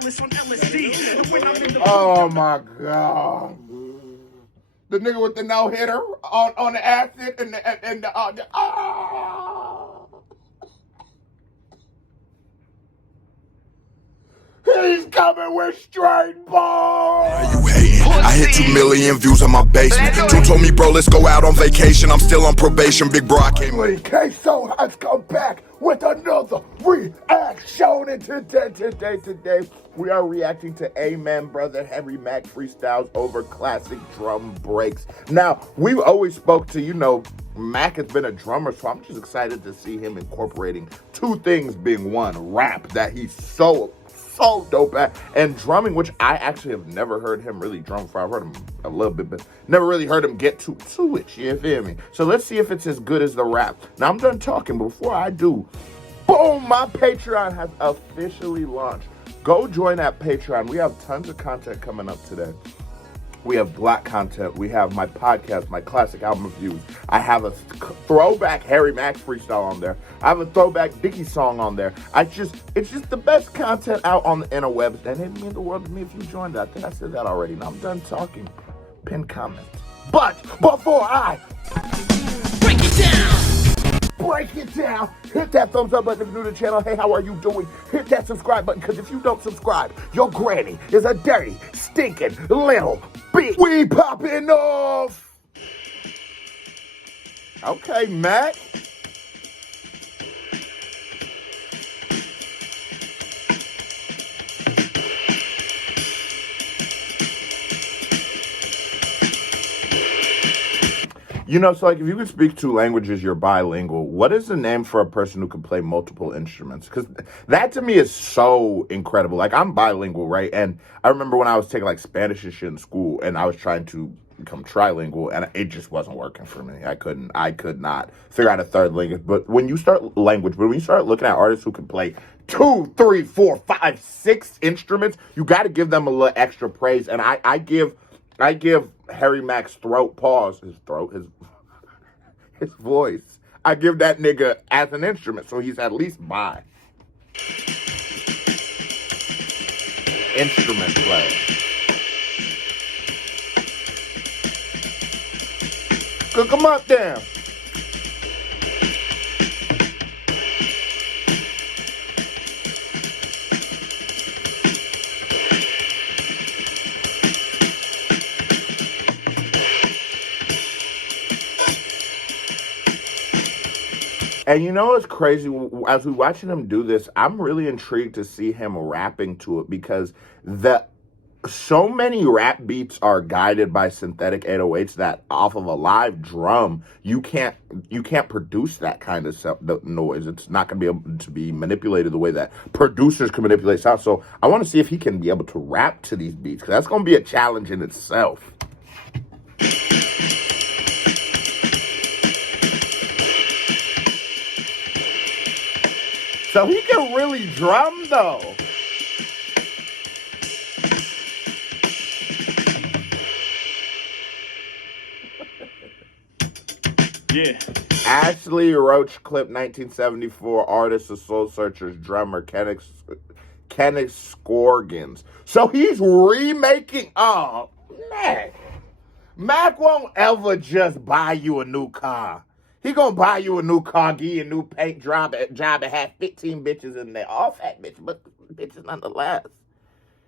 Ellis on LSD. And when I'm in the Oh my God. The nigga with the no-hitter on the acid and the He's coming with straight balls. You hating? I hit 2 million views on my basement. Dude told me, bro, let's go out on vacation. I'm still on probation, big bro. I can't wait. Queso has come back with another reaction. And today, we are reacting to Amen Brother Heavy Mack Freestyles over classic drum breaks. Now, we've always spoke to, Mack has been a drummer, so I'm just excited to see him incorporating two things, being one, rap that he's so dope at, and drumming, which I actually have never heard him really drum for. I've heard him a little bit, but never really heard him get to it, you feel me? So let's see if it's as good as the rap. Now I'm done talking, but before I do, boom, my Patreon has officially launched. Go join that Patreon. We have tons of content coming up today. We have black content. We have my podcast, my classic album reviews. I have a throwback Harry Mack freestyle on there. I have a throwback Dickie song on there. It's just the best content out on the interwebs, and it means the world to me if you joined that. I think I said that already. Now I'm done talking. Pin comment. But before I break it down, hit that thumbs up button if you're new to the channel. Hey, how are you doing? Hit that subscribe button, because if you don't subscribe, your granny is a dirty, stinking little bitch. We popping off. Okay, Mack. So like if you can speak two languages, you're bilingual. What is the name for a person who can play multiple instruments? Because that to me is so incredible. Like I'm bilingual, right? And I remember when I was taking like Spanish and shit in school, and I was trying to become trilingual, and it just wasn't working for me. I could not figure out a third language. But when you start looking at artists who can play 2, 3, 4, 5, 6 instruments, you got to give them a little extra praise. And I give Harry Mack's his voice. I give that nigga as an instrument, so he's at least by instrument player. Cook him up there. And what's crazy? As we're watching him do this, I'm really intrigued to see him rapping to it, because so many rap beats are guided by synthetic 808s that off of a live drum, you can't produce that kind of noise. It's not going to be able to be manipulated the way that producers can manipulate sound. So I want to see if he can be able to rap to these beats, because that's going to be a challenge in itself. So he can really drum, though. Yeah. Ashley Roach Clip 1974, artist of Soul Searchers, drummer, Kenneth Scorgans. So he's remaking, Mack won't ever just buy you a new car. He gonna buy you a new car, give you a new paint job, and have 15 bitches in there. All fat bitches, but bitches nonetheless.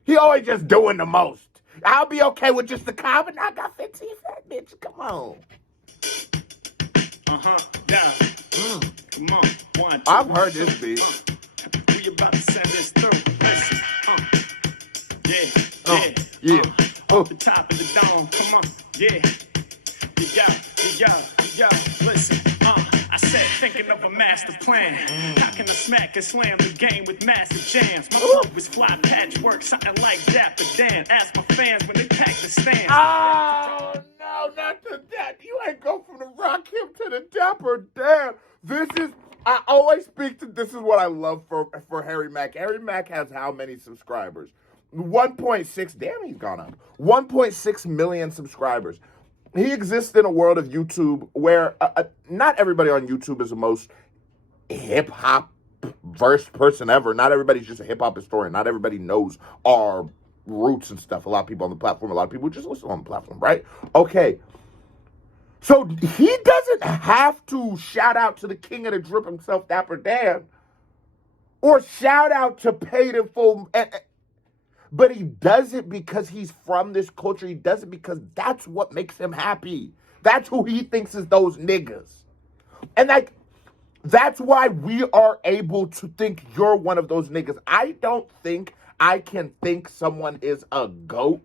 He always just doing the most. I'll be okay with just the car, but now I got 15 fat bitches. Come on. Down. Come on. 1, 2, I've heard this beat. We about to send this through. Listen. Yeah. Off the top of the dome. Come on. Yeah. Yo, listen, I said thinking of a master plan. How can I smack and slam the game with massive jams? My flow is fly patchwork, something like Dapper Dan. Ask my fans when they pack the stands. Oh, no, not to that. You ain't go from the rock him to the Dapper Dan. I always speak to, this is what I love for Harry Mack. Harry Mack has how many subscribers? 1.6, damn, he's gone up. 1.6 million subscribers. He exists in a world of YouTube where not everybody on YouTube is the most hip-hop versed person ever. Not everybody's just a hip hop historian. Not everybody knows our roots and stuff. A lot of people on the platform, a lot of people just listen on the platform, right? Okay. So he doesn't have to shout out to the king of the drip himself, Dapper Dan, or shout out to Paid in Full. But he does it because he's from this culture. He does it because that's what makes him happy. That's who he thinks is those niggas. And like, that's why we are able to think you're one of those niggas. I don't think I can think someone is a GOAT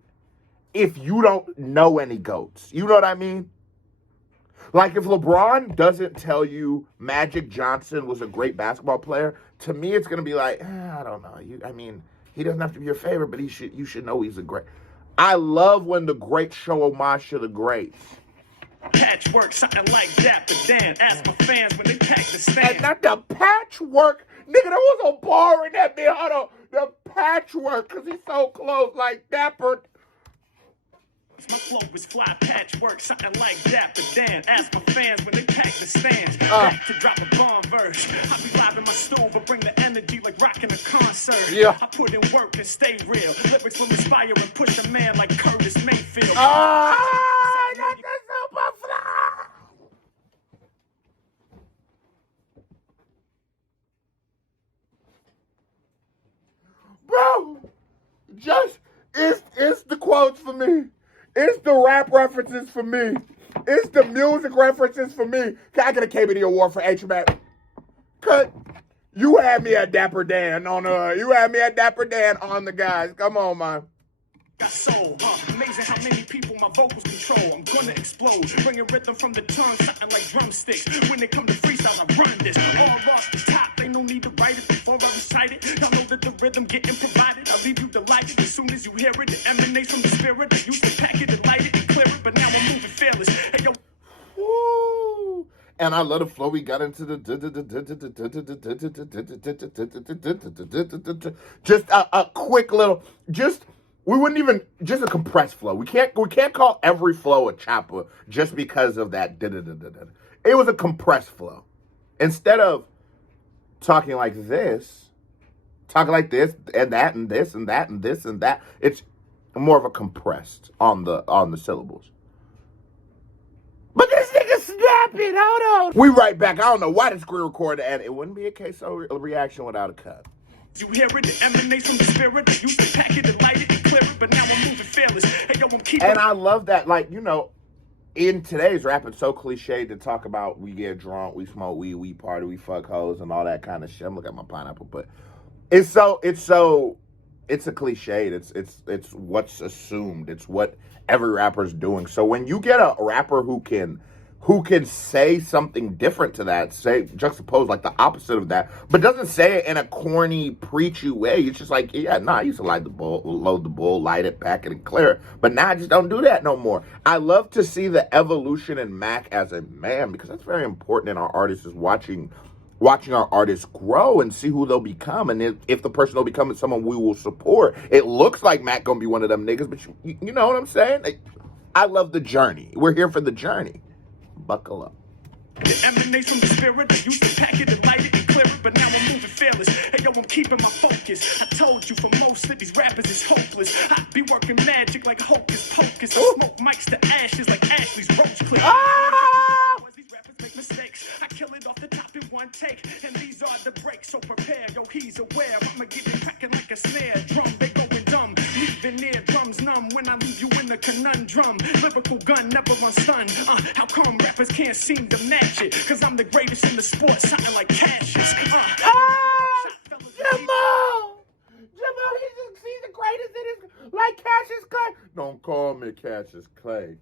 if you don't know any GOATs. You know what I mean? Like, if LeBron doesn't tell you Magic Johnson was a great basketball player, to me it's going to be like, I don't know. He doesn't have to be your favorite, but you should know he's a great. I love when the greats show homage to the greats. Patchwork, something like that, but Dan, ask my fans when they pack the stand. And not the patchwork. Nigga, there was a bar in that bit. Hold on. The patchwork, because he's so close, like Dapper. My flow is fly patchwork, something like that, but Dan, ask my fans when they pack the stands. Back to drop a bomb verse. I be live in my stool, but bring the energy like rocking a concert. Yeah. I put in work and stay real. Lyrics will inspire and push a man like Curtis Mayfield. That's super fly. Bro, just, it's the quotes for me. It's the rap references for me. It's the music references for me. Can I get a KBD award for HMAC? Cut. You had me at Dapper Dan on the guys. Come on, man. Got soul, amazing how many people my vocals control. I'm gonna explode, bringing rhythm from the tongue, something like drumsticks. When they come to freestyle, I run this all off the top. Ain't no need to write it before I recite it. Y'all know that the rhythm getting provided. I'll leave you delighted as soon as you hear it. It emanates from the spirit. I used to pack it and light it and clear it, but now I'm moving fearless. Hey yo. Woo. And I love the flow we got into the just a quick little we wouldn't even just a compressed flow. We can't call every flow a chopper just because of that. It was a compressed flow. Instead of talking like this, talking like this and that and this and that and this and that, it's more of a compressed on the syllables. But this nigga snapping. Hold on. We right back. I don't know why the screen recorded, and it wouldn't be a case of a reaction without a cut. You hear it, it emanates from the spirit. I used to pack it and light it and clear it, but now I'm moving fearless. Hey, yo, I'm keeping. And I love that, like, you know, in today's rap, it's so cliche to talk about we get drunk, we smoke weed, we party, we fuck hoes, and all that kind of shit. I'm looking at my pineapple, but it's a cliche. It's what's assumed. It's what every rapper's doing. So when you get a rapper who can say something different to that, say juxtapose like the opposite of that, but doesn't say it in a corny, preachy way. It's just like, yeah, I used to load the bull, light it, pack it, and clear it. But now I just don't do that no more. I love to see the evolution in Mack as a man, because that's very important in our artists, is watching our artists grow and see who they'll become. And if the person will become is someone we will support, it looks like Mack gonna be one of them niggas, but you know what I'm saying? I love the journey. We're here for the journey. Buckle up. It emanates from the spirit. I used to pack it and light it and clear it, but now I'm moving fearless. Hey yo, I'm keeping my focus. I told you, for most of these rappers, it's hopeless. I be working magic like hocus pocus. I smoke mics to ashes like Ashley's roach clip. These rappers make mistakes. I kill it off the top in one take, and these are the breaks. So prepare, yo, he's aware. I'ma get it cracking like a snare drum. They going dumb, leaving ear drums numb. When I leave you in a conundrum, lyrical gun never run stun. How come rappers can't seem to match it? Cause I'm the greatest in the sport, something like CASHAPP. Jamal, he's the greatest in his, like Cassius Clay. Don't call me Cassius Clay.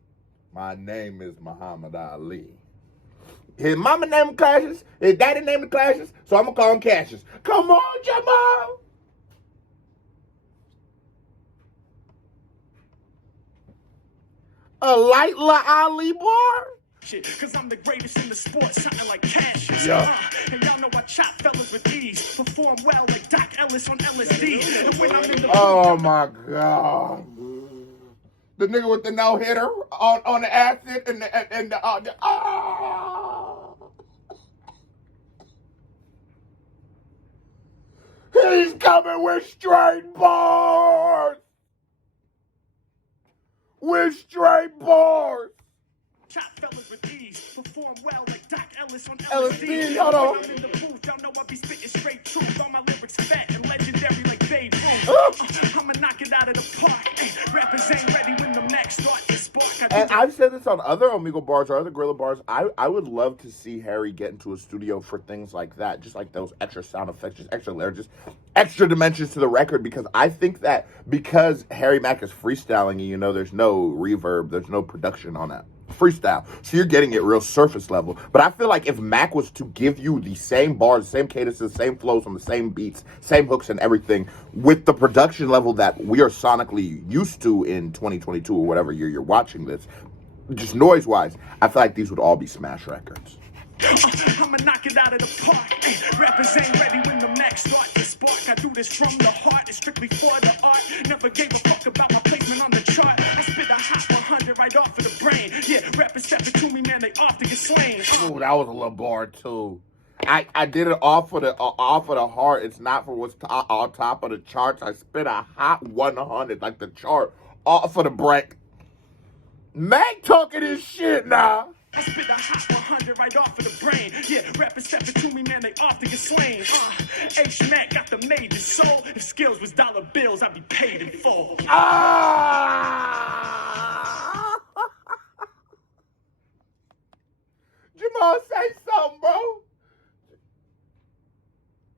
My name is Muhammad Ali. His mama named him Cassius, his daddy named him Cassius, so I'm gonna call him Cassius. Come on, Jamal. A light La Ali bar? Cause I'm the greatest in the sport, something like CASHAPP. And y'all know I chop fellas with ease. Perform well like Doc Ellis on LSD. And when I'm in the oh my God. The nigga with the no-hitter on the acid and the He's coming with straight bars. With straight bars. Chop fellas with ease, perform well like Doc Ellis on LSD, LSD. hold on. When I'm in the booth, y'all know I be spitting straight truth. All my lyrics fat and legendary like Babe Ruth. I'ma knock it out of the park. Ay, rappers ain't ready when the Mac start to spark. And I've said this on other Omegle bars or other Gorilla bars. I would love to see Harry get into a studio for things like that, just like those extra sound effects, just extra layers, just extra dimensions to the record. Because I think that because Harry Mack is freestyling, and you know, there's no reverb, there's no production on that freestyle, so you're getting it real surface level. But I feel like if Mac was to give you the same bars, the same cadences, same flows on the same beats, same hooks and everything, with the production level that we are sonically used to in 2022 or whatever year you're watching this, just noise wise, I feel like these would all be smash records. I'ma knock it out of the park. Ay, rappers ain't ready when the Mac start to spark. I do this from the heart, it's strictly for the art. Never gave a fuck about my placement on the chart. I spit a hot 100 right off of the brain. Yeah, rappers step it to me, man, they off to get slain. Ooh, that was a little bar too. I did it off of the heart. It's not for what's on top of the charts. I spit a hot 100 like the chart off of the break. Mac talking his shit now. I spit a hot 100 right off of the brain. Yeah, rappers step it to me, man, they off to get slain. H-Mac got the major soul. If skills was dollar bills, I'd be paid in full. Jamal, say something, bro.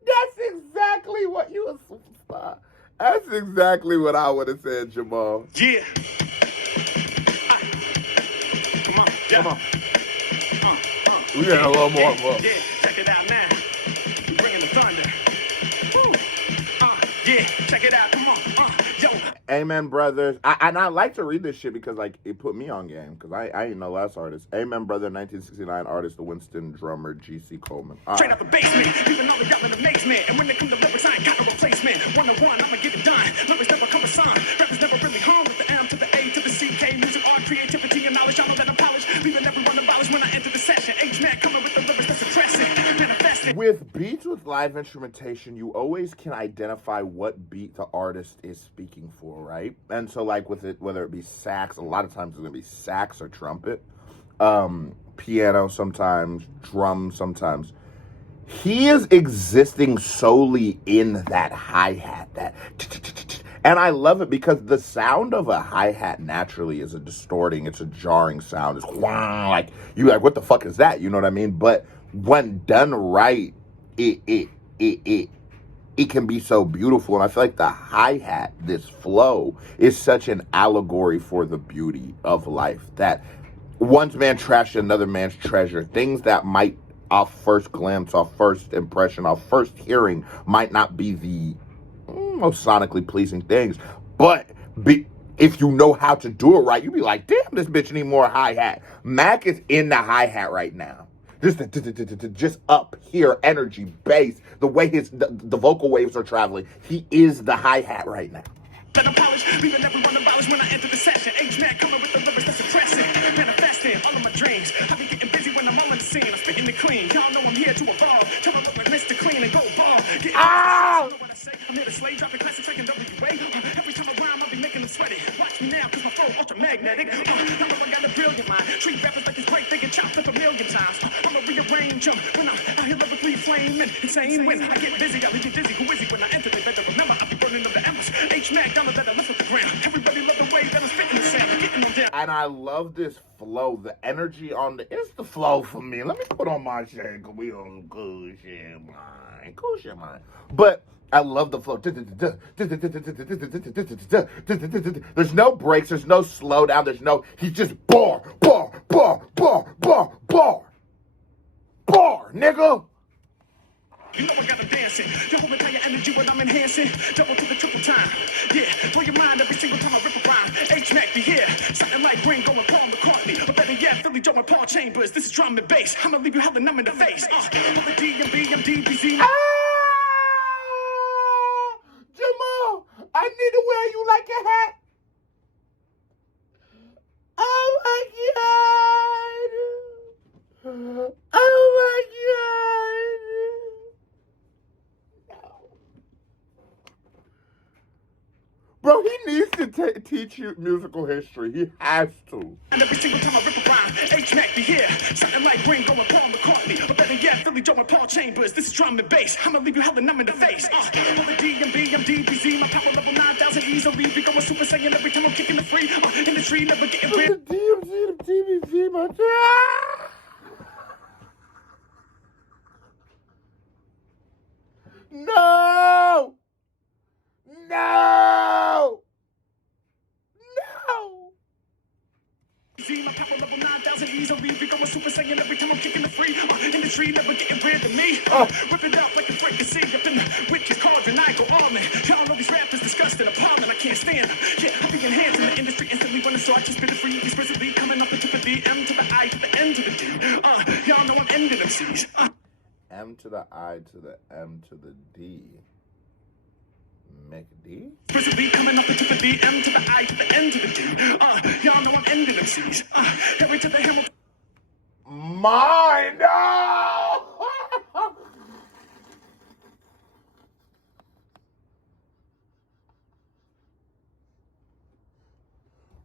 That's exactly what you was superstar. That's exactly what I would have said, Jamal. Yeah. Come on, yeah. Come on. We got a little more. Yeah, check it out now. Bringing the thunder. Woo. Yeah, check it out. Come on. Yo. Amen, brothers. I like to read this shit because like it put me on game because I ain't no last artist. Amen, brother, 1969 artist, the Winston drummer, G.C. Coleman. Straight up the basement, even all the yelling amazement. And when they come to lyrics, I ain't got no replacement. 1-on-1, I'ma get it done. Lyrics never come a song. Rappers never really harm with the M to the A to the C-K. Music, art, creativity, and knowledge. I know that I'm polished. Leaving everyone abolished when I enter the session. H-Man coming with the lyrics that's impressive. Manifesting. With beats with live instrumentation, you always can identify what beat the artist is speaking for, right? And so like with it, whether it be sax, a lot of times it's gonna be sax or trumpet, piano sometimes, drum sometimes. He is existing solely in that hi-hat, that and I love it because the sound of a hi-hat naturally is a distorting, it's a jarring sound. It's like you like, what the fuck is that? You know what I mean? But when done right, it can be so beautiful. And I feel like the hi-hat, this flow, is such an allegory for the beauty of life. That one man's trash, another man's treasure. Things that might, off first glance, off first impression, off first hearing, might not be the most sonically pleasing things. But if you know how to do it right, you be like, damn, this bitch need more hi-hat. Mac is in the hi-hat right now. Just up here, energy, bass, the way the vocal waves are traveling. He is the hi-hat right now. Let polish, leaving everyone abolished when I enter the session. H-Man coming with the lyrics that's impressive. Manifesting all of my dreams. I be getting busy when I'm all in the scene. I'm spitting the clean. Y'all know I'm here to evolve. Tell me look like Mr. Clean and go ball. Get know what I say? I'm here to slay, dropping classics like in WA. Every time I rhyme, I'll be making them sweaty. Watch me now, cause my flow ultra-magnetic. I know I got a brilliant mind. Treat rappers like it's great, they get chopped up a million times. I'ma rearrange them when I'm out here lyrically flaming. Insane when I get busy, I leave you dizzy. Who is he when I enter? They better remember, I'll be burning up the embers. H-Mac, dollar that I left with the ground. Everybody love the way that I'm spitting the sound. Getting them down. And I love this flow, the energy on it's the flow for me. Let me put on my shit, cause we on cool shit, man. Cool shit, man. But I love the flow. There's no breaks, there's no slowdown, there's no, he's just bar, nigga. You know I got them dancing. Yo, hold your energy when I'm enhancing. Double to the triple time. Yeah, blow your mind every single time I rip a rhyme. H-Mac be here. Something like Ringo and Paul McCartney. Or better yet, Philly Joe and Paul Chambers. This is drum and bass. I'ma leave you howling numb in the face. I'm a D&B, I'm DBZ. Jamal, I need to wear you like a hat. Oh my God. Oh my God. No. teach you musical history. He has to. And every single time I rip a rhyme, H-Mack be here. Something like Ringo and Paul McCartney. Or better yet, Philly Joe and Paul Chambers. This is drum and bass. I'ma leave you hella numb in the face. All the DMB, I'm DBZ. My power level 9,000 easily. Be going super saiyan every time I'm kicking the free. In the tree, never getting rid. The DMZ, the DBZ, my No! No! No! See my power level 9,000 easily. Be going super saiyan every time I'm kicking the free. In the tree, never getting rid of me. Rip it out like a freaking up in the witch's cauldron. I go all in. Y'all know these rappers disgusting, appalling. I can't stand them. Yeah, I be enhancing the industry instantly when I start to spit it free. Expressively coming off the tip of the M to the I to the N to the D. Y'all know I'm ending MCs. M to the I to the M to the D. McD? Expressively coming off the tip of the M to the I to the N to the D. Y'all know I'm ending MCs. Every to the Hamilton. Mine! No!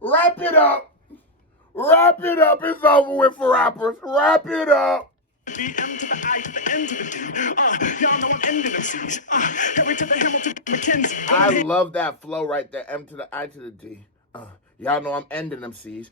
Wrap it up! Wrap it up! It's over with for rappers. Wrap it up! The M to the I to the N to the D. Y'all know I'm ending MCs. Every to the Hamilton Mackenzie. I love that flow right there. M to the I to the D. Y'all know I'm ending them C's.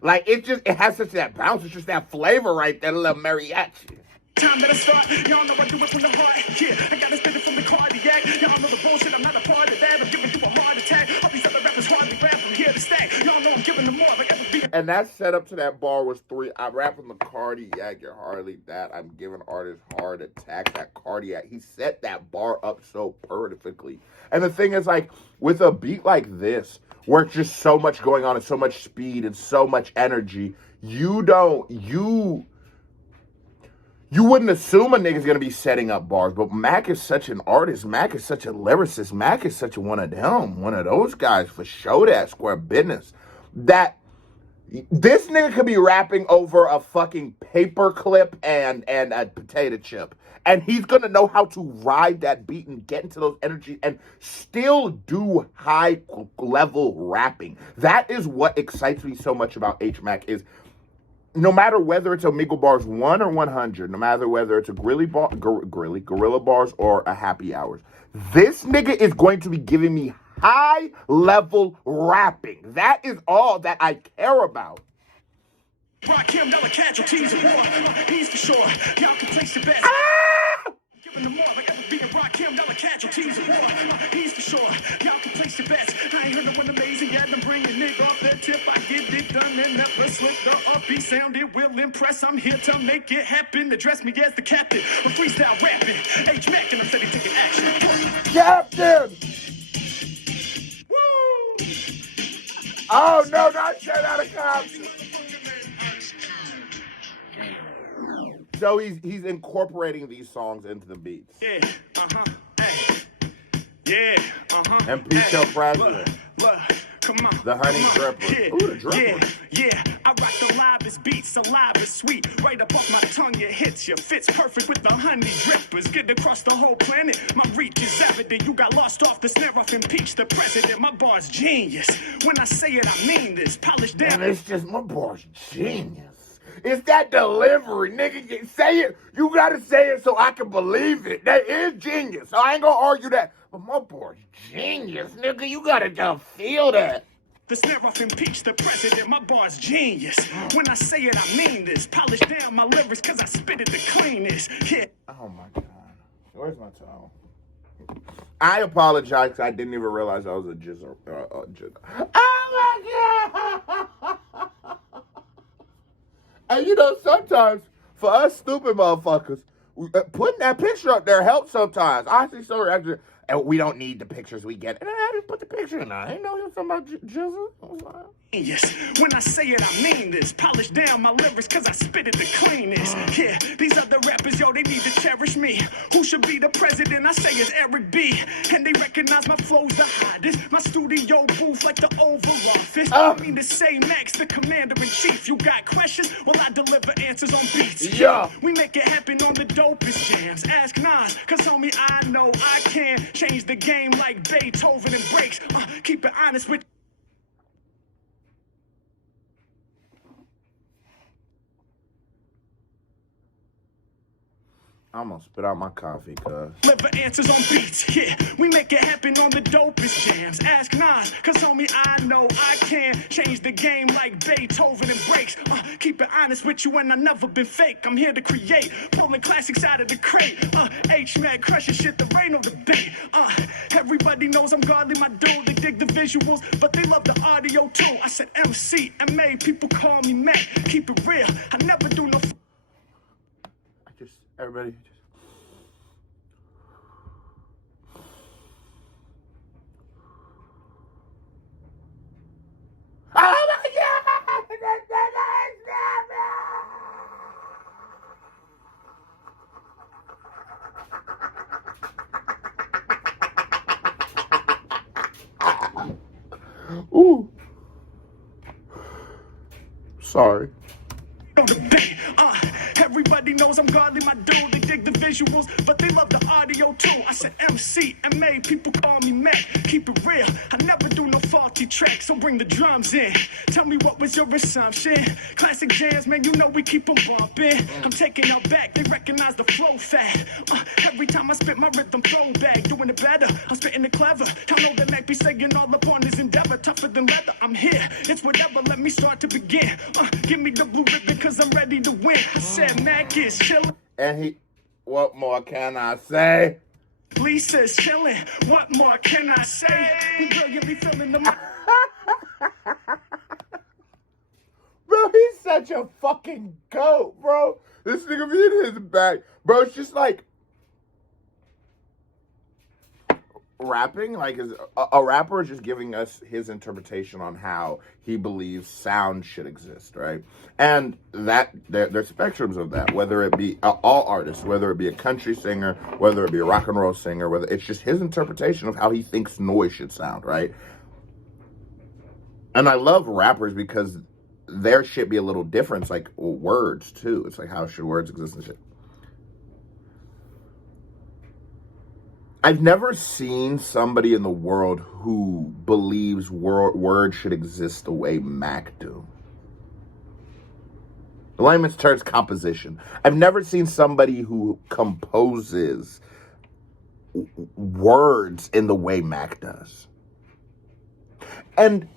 Like it has such that bounce. It's just that flavor right there, a little mariachi. Time that I start, y'all know I do it from the heart. Yeah, I gotta spit it from the cardiac. Y'all know the bullshit, I'm not a part of that. I'm giving you a heart attack. All these other rappers hardly rap from here to stack. Y'all know I'm giving them more like ever be. And that setup to that bar was 3. I rap from the cardiac, you're hardly that. I'm giving artists heart attack, that cardiac. He set that bar up so perfectly. And the thing is, like, with a beat like this, where it's just so much going on and so much speed and so much energy, you wouldn't assume a nigga's gonna be setting up bars, but Mack is such an artist. Mack is such a lyricist. Mack is such one of those guys for show that square business. That this nigga could be rapping over a fucking paper clip and a potato chip. And he's gonna know how to ride that beat and get into those energies and still do high level rapping. That is what excites me so much about H-Mack is no matter whether it's Omegle Bars 1 or 100, no matter whether it's a Gorilla Bars or a Happy Hours, this nigga is going to be giving me high-level rapping. That is all that I care about. Rock him, dollar casualties of war. He's for sure. Y'all can place the best. Giving them more like ever being rock him, dollar casualties of war. He's for sure. Y'all can place the best. I ain't heard of one amazing yet. I'm bringing nigga off that tip. I get it done and never slip. The upbeat sound, it will impress. I'm here to make it happen. Address me as the captain. I'm freestyle rapping. H-Mack and I'm steady taking action. Captain! Woo! Oh, no, not Straight Outta Compton. So he's incorporating these songs into the beats. Yeah, hey. Yeah, And Pico President. Look, come on. The honey dripper. Yeah, Ooh, the dripper. Yeah. I rock the livest beats, alive is sweet. Right up off my tongue, it hits you. Fits perfect with the honey drippers. Get across the whole planet. My reach is evident. You got lost off the snare off impeach the president. My bar's genius. When I say it, I mean this. Polished down. And it's just my bar's genius. It's that delivery, nigga. You say it. You gotta say it so I can believe it. That is genius. So I ain't gonna argue that. But my bar's genius, nigga. You gotta just feel that. The snare off impeach the president. My bar's genius. When I say it, I mean this. Polish down my lyrics cause I spit it the cleanest. Yeah. Oh my God. Where's my towel? I apologize because I didn't even realize I was a jizzle. Oh my God. And you know, sometimes for us stupid motherfuckers, putting that picture up there helps sometimes. I see so actually, and we don't need the pictures we get. And I just put the picture in there. I didn't know you were talking about jizzle. Yes, when I say it, I mean this. Polish down my lyrics cause I spit it the cleanest. Yeah, these other rappers, yo, they need to cherish me. Who should be the president? I say it's Eric B. And they recognize my flow's the hottest. My studio booth like the Oval Office. I mean to say Max, the commander-in-chief. You got questions? Well, I deliver answers on beats. Yeah. We make it happen on the dopest jams. Ask Nas, cause homie, I know I can change the game like Beethoven and breaks. Keep it honest with I'm gonna spit out my coffee, cuz. Liver answers on beats, yeah. We make it happen on the dopest jams. Ask Nas, cause homie, I know I can change the game like Beethoven and breaks. Keep it honest with you and I never been fake. I'm here to create, pulling classics out of the crate. H-Man crushing shit, there ain't no debate. Everybody knows I'm godly, my dude. They dig the visuals, but they love the audio too. I said MC, MA, people call me Mac. Keep it real, I never do no. Everybody just. Oh my God! Ooh. Sorry. Everybody knows I'm godly, my dude. They dig the visuals, but they love the audio too. I said MC, MA, people call me Mac. Keep it real, I never do no faulty tracks, so bring the drums in. Tell me what was your assumption? Classic jams, man, you know we keep them bumping. I'm taking out back, they recognize the flow fat. Every time I spit my rhythm throwback, doing it better, I'm spitting it clever. Y'all know that Mac be saying all upon his endeavor, tougher than leather. I'm here, it's whatever, let me start to begin. Give me the blue ribbon, cause I'm ready to win. I said Mac is chillin'. And he, what more can I say? Lisa's chilling. What more can I say? He brilliantly filling the mic. Bro, he's such a fucking goat, bro. This nigga be in his back. Bro, it's just like rapping, like a rapper is just giving us his interpretation on how he believes sound should exist, right? And that there's spectrums of that, whether it be all artists, whether it be a country singer, whether it be a rock and roll singer, whether it's just his interpretation of how he thinks noise should sound, right? And I love rappers because their shit be a little different. It's like words too. It's like how should words exist and shit. I've never seen somebody in the world who believes words should exist the way Mac do. The layman's terms, composition. I've never seen somebody who composes words in the way Mac does. And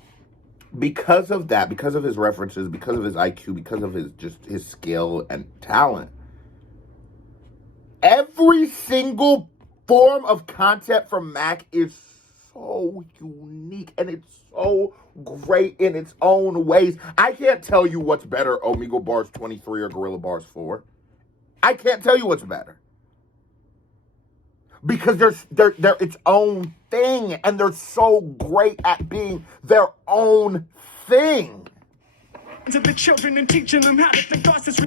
because of that, because of his references, because of his IQ, because of his skill and talent, every single form of content from Mac is so unique and it's so great in its own ways. I can't tell you what's better, Omegle Bars 23 or Gorilla Bars 4. I can't tell you what's better. Because they're its own thing and they're so great at being their own thing. To the children and teaching them how to think thoughts is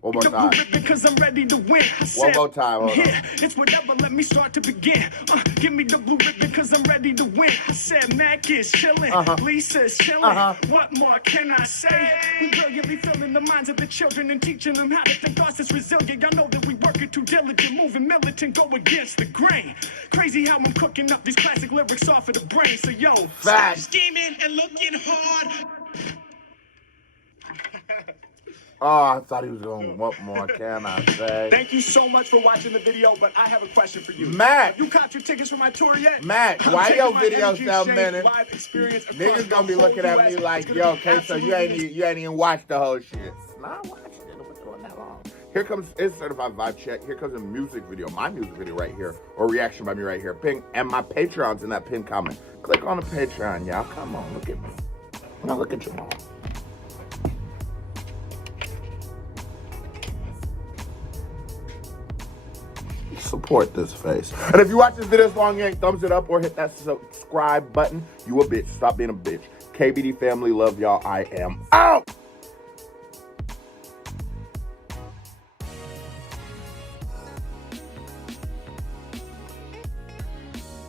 one more time. Because I'm ready to win. One more time. Hold on. It's whatever, let me start to begin. Give me the blue ribbon because I'm ready to win. I said Mac is chilling. Lisa's chilling. What more can I say? We brilliantly filling the minds of the children and teaching them how to think thoughts is resilient. Y'all know that we working too diligent, moving militant, go against the grain. Crazy how I'm cooking up these classic lyrics off of the brain. So yo, stop scheming and looking hard. Oh, I thought he was going, what more can I say? Thank you so much for watching the video, but I have a question for you. Mac! Have you caught your tickets for my tour yet? Mac, why your videos sell minutes? Niggas gonna be looking at me like, yo, okay, so you ain't even watched the whole shit. Nah, I watched it. It was going that long. Here comes, it's Certified Vibe Check. Here comes a music video, my music video right here, or reaction by me right here. Ping, and my Patreon's in that pinned comment. Click on the Patreon, y'all. Come on, look at me. Now look at your mom. Support this face. And if you watch this video this long, you ain't thumbs it up or hit that subscribe button, you a bitch. Stop being a bitch. KBD family, love y'all. I am out.